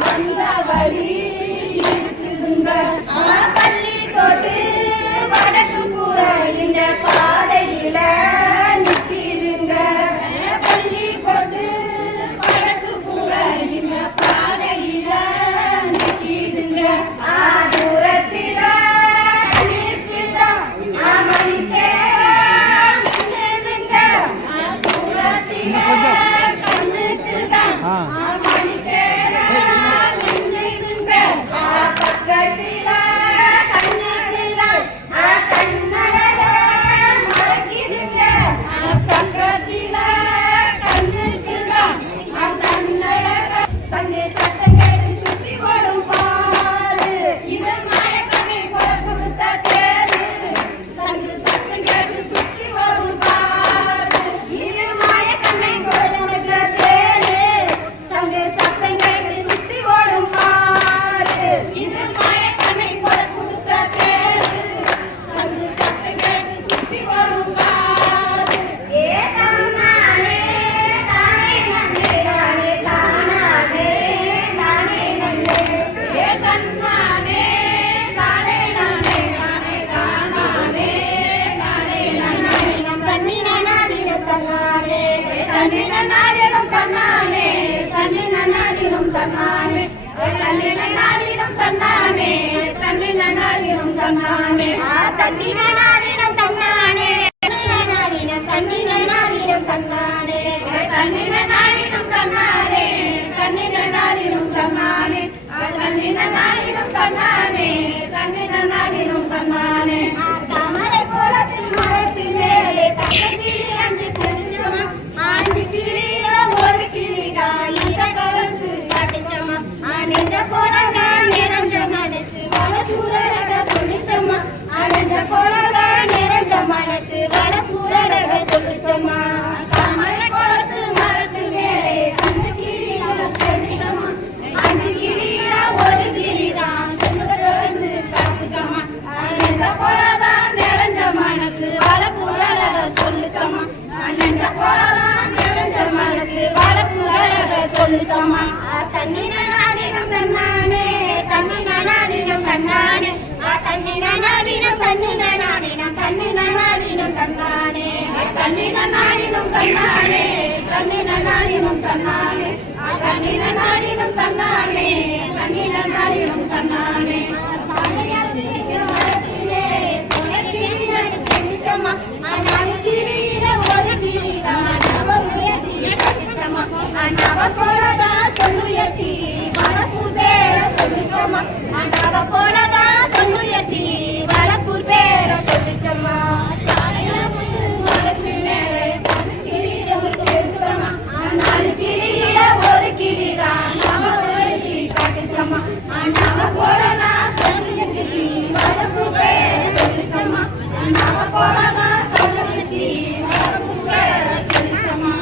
மன்னவழி இருக்குதுங்க பள்ளி தொட்டு வடக்கு கூற இந்த பாதையில நிற்கிதுங்க பள்ளி கொண்டு வடக்கு கூற இந்த பாதையில நிற்கிதுங்க தூரத்தில நிற்குதான் மணி தேரம் நின்னுதுங்க தூரத்தில கண்ணுக்குதான் மணி தேரம் நின்னுதுங்க பக்கத்தில கண்ணுக்குதான் கண்ணழக மறக்குதுங்க பக்கத்தில கண்ணுக்குதான் கண்ணழக சண்டே சட்டம் கேட்டு சுத்தி ஓடும் பாரு இது மாயக்கண்ணை போல கொடுத்த தேரு சண்டே சட்டம் கேட்டு சுத்தி ஓடும் பாரு இது மாயக்கண்ணை போல கொடுத்த தேரு சண்டே சட்டம் கேட்டு சுத்தி ஓடும் பாரு இது மாயக்கண்ணை போல கொடுத்த தேரு சண்டே சட்டம் கேட்டு சுத்தி ஓடும் பாரு ஏ தானே தானே நன்னே தானே தானே தானே நன்னே ஏ தன்னானே தானே நன்னே தானே தானே தானே நன்னே கண்ணின நாதினம் தன்னானே கண்ணின நாதினம் தன்னானே கண்ணின நாதினம் தன்னானே கண்ணின நாதினம் தன்னானே கண்ணின நாதினம் தன்னானே தண்ணின நாதினம் தன்னானே கண்ணின நாதினம் தன்னானே கண்ணின நாதினம் தன்னானே கண்ணின நாதினம் தன்னானே கண்ணின நாதினம் தன்னானே கண்ணின நாதினம் தன்னானே தாமரை போலத்தில் மரத்தின் மேலே தங்கத்திலே அஞ்சு செஞ்சமா ஆஞ்சு கிளியில ஒரு கிளிடா இந்த கவர்ந்து காட்டுச்சம்மா நெஞ்ச போலங்க நிறைஞ்ச மனசு வளப்பூரழக சொல்லிச்சம்மா அடைஞ்ச போலங்க நிறைஞ்ச மனசு வளப்பூரழக சொல்லிச்சம்மா தாமரை போலத்து மரத்து மேலே அஞ்சு கிளியில செஞ்சம்மா அஞ்சு கிளியில ஒரு கிளிதான் திறந்து காட்டுச்சம்மா நெஞ்ச போலதான் நிறைஞ்ச மனசு வளப்பூரழக சொல்லிச்சம்மா நெஞ்ச போலதான் நிறைஞ்ச மனசு வளப்பூரழக சொல்லிச்சம்மா தண்ணின நாதினம் தன்னானே தண்ணின நாதினம் தன்னானே தண்ணின நாதினம் தண்ணின நாதினம் தண்ணின நாதினம் தன்னானே தண்ணின நாதினம் தன்னானே தண்ணின நாதினம் தன்னானே தண்ணின நாதினம் தன்னானே தண்ணின நாதினம் தன்னானே நவ போலதா சொல்லுயர்த்தி வளப்பூர் பேர சொல்லிச்சம்மா நவ போலதா சொல்லுயர்த்தி வளப்பூர் பேர சொல்லிச்சம்மா நாலு கிளியில ஒரு கிளிதான் நவ உயர்த்தி காட்டுச்சம்மா நவ போலதா சொல்லுயர்த்தி வளப்பூர் பேர சொல்லிச்சம்மா நவ போலதா சொல்லுயர்த்தி வளப்பூர் பேர சொல்லிச்சம்மா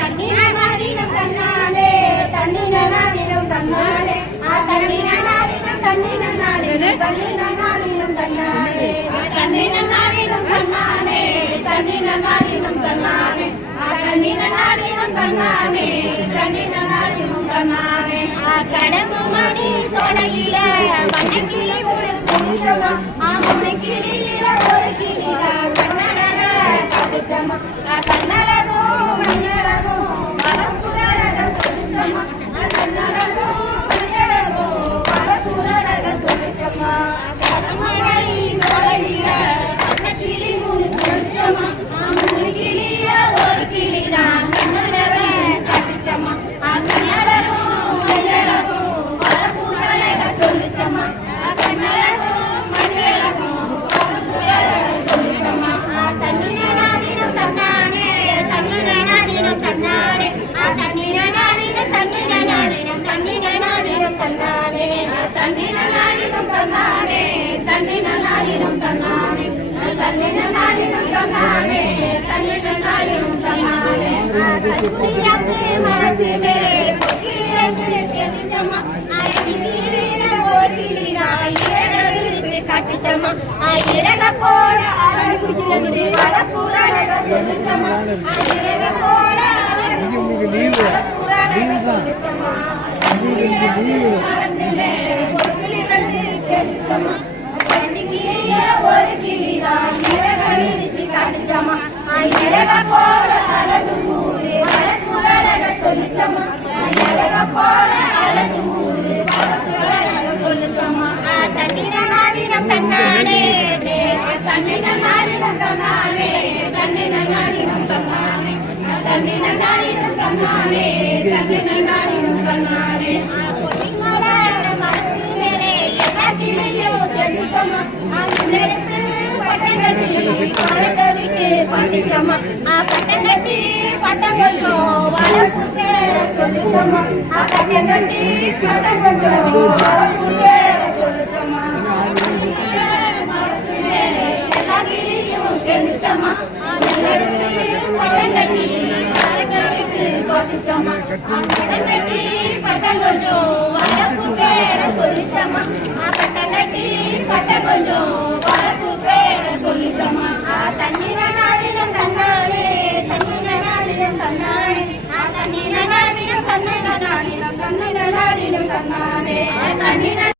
தண்ணின நாதினம் தன்னானே தண்ணின நாதினம் தன்னானே தண்ணின நாதினம் தண்ணின நாதினம் தண்ணின நாதினம் தன்னானே தண்ணின நாதினம் தன்னானே தண்ணின நாதினம் தன்னானே தண்ணின நாதினம் தன்னானே தண்ணின நாதினம் தன்னானே கடம்பு மணி சோலையில வண்ணக்கிளி ஒரு சொல்லிச்சம்மா முனைக்கிளியில ஒரு கிளிடா கண்ணழக காட்டுச்சம்மா கண்ணழகோ மண்ணழகோ வளப்புரழக சொல்லிச்சம்மா கண்ணழகோ மண்ணழகோ வளப்புரழக சொல்லிச்சம்மா கடமழை சோலையில வண்ணக்கிளி மூணு சொல்லிச்சம்மா முனைக்கிளியில ஒரு கிளிதான் கண்ணழக காட்டுச்சம்மா கண்ணழகோ மண்ணழகோ வளப்புரழக சொல்லிச்சம்மா கண்ணழகோ மண்ணழகோ வளப்புரழக சொல்லிச்சம்மா தண்ணின நாதினம் தன்னானே தண்ணின நாதினம் தன்னானே தண்ணின நாதினம் தண்ணின நாதினம் தண்ணின நாதினம் தன்னானே தண்ணின நாதினம் தன்னானே தண்ணின நாதினம் தன்னானே தண்ணின நாதினம் தன்னானே தண்ணின நாதினம் தன்னானே கண்ணியாத்து மரத்து மேலே கிளிரங்கு செல்லிச்சம்மா கிளியில ஒரு கிளிதான் இறக விரிச்சு காட்டுச்சம்மா இறக போல அழகு வளப்பூரழக சொல்லிச்சம்மா இறக போல அழகு உங்களுக்கு லீவு லீவு தான் உங்களுக்கு லீவு ஒரு கிளிதான் இறகடிச்சு காட்டுச்சம்மா இறக போல அழகு ஊரு வளர்ப்புறக சொல்லிச்சம்மா இறக போல அழகு ஊரு வளர்ப்புறக சொல்லிச்சம்மா தண்ணின நாதினம் தன்னானே தண்ணின நாதினம் தன்னானே தண்ணின நாதினம் தன்னானே தண்ணின நாதினம் தன்னானே தண்ணின நாதினம் தன்னானே பொன்னிமலர் மரத்து மேலே எல்லா கிளியும் சொல்லிச்சம்மா முன்னெடுத்து பட்டங்கட்டி பறக்க விட்டு பார்த்துச்சம்மா பட்டங்கட்டி பட்டம் கொஞ்சம் வளர்ப்பு பேர சொல்லிச்சம்மா பட்டங்கட்டி பட்டம் கொஞ்சம் வளர்ப்பு பேர சொல்லிச்சம்மா மரத்து மேலே எல்லா கிளியும் சேர்ந்துச்சம்மா முன்னெடுத்து பட்டங்கட்டி பறக்க விட்டு பார்த்துச்சம்மா பட்டங்கட்டி பட்டம் கொஞ்சம் வளர்ப்பு பேர சொல்லிச்சம்மா பட்டங்கட்டி பட்டம் கொஞ்சம் வளர்ப்பு பேர சொல்லிச்சம்மா தண்ணீர நாதினம் கண்ணாடே தண்ணீர நாதினம் கண்ணாடே தண்ணீர நாதினம் கண்ணீர நாதினம் கண்ணீர நாதினம் கண்ணாடே தண்ணீர